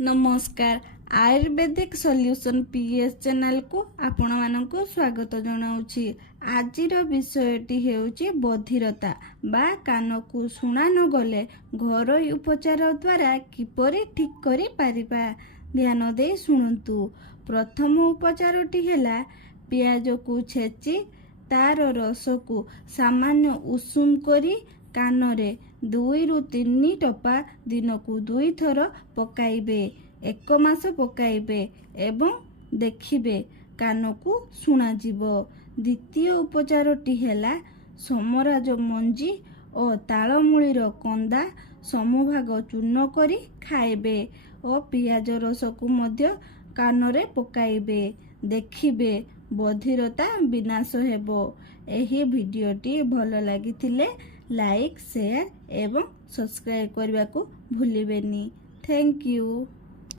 नमस्कार Ayurvedic solution PS channel को आपण मानक स्वागत जनाऊँगी। आजिर विषयटी हेउची बधिरता बा कान को शुणा न गले घरोई उपचार द्वारा किपरि ठीक करि पारिबा। ध्यान दे शुणु। प्रथम उपचारटी हैला पियाज को छेची तार रस को सामान्य उषुम करी कानरे 2 ରୁ 3 टपा दिन को 2 थर पकाइबे। 1 मास पकाइबे एवं देखिबे कान को शुणा जीवो। द्वितीय उपचारटी हैला समराज मंजी और तालमूलीर कंदा समभाग चूर्ण करी खाइबे और पियाज रस को मध्य कानरे पकाइबे। देखिबे बधिरता विनाश हेबो। एही भिडियोटी भल लागिथिले लाइक शेयर एवं सब्सक्राइब करने को भूलिबेनी। Thank you.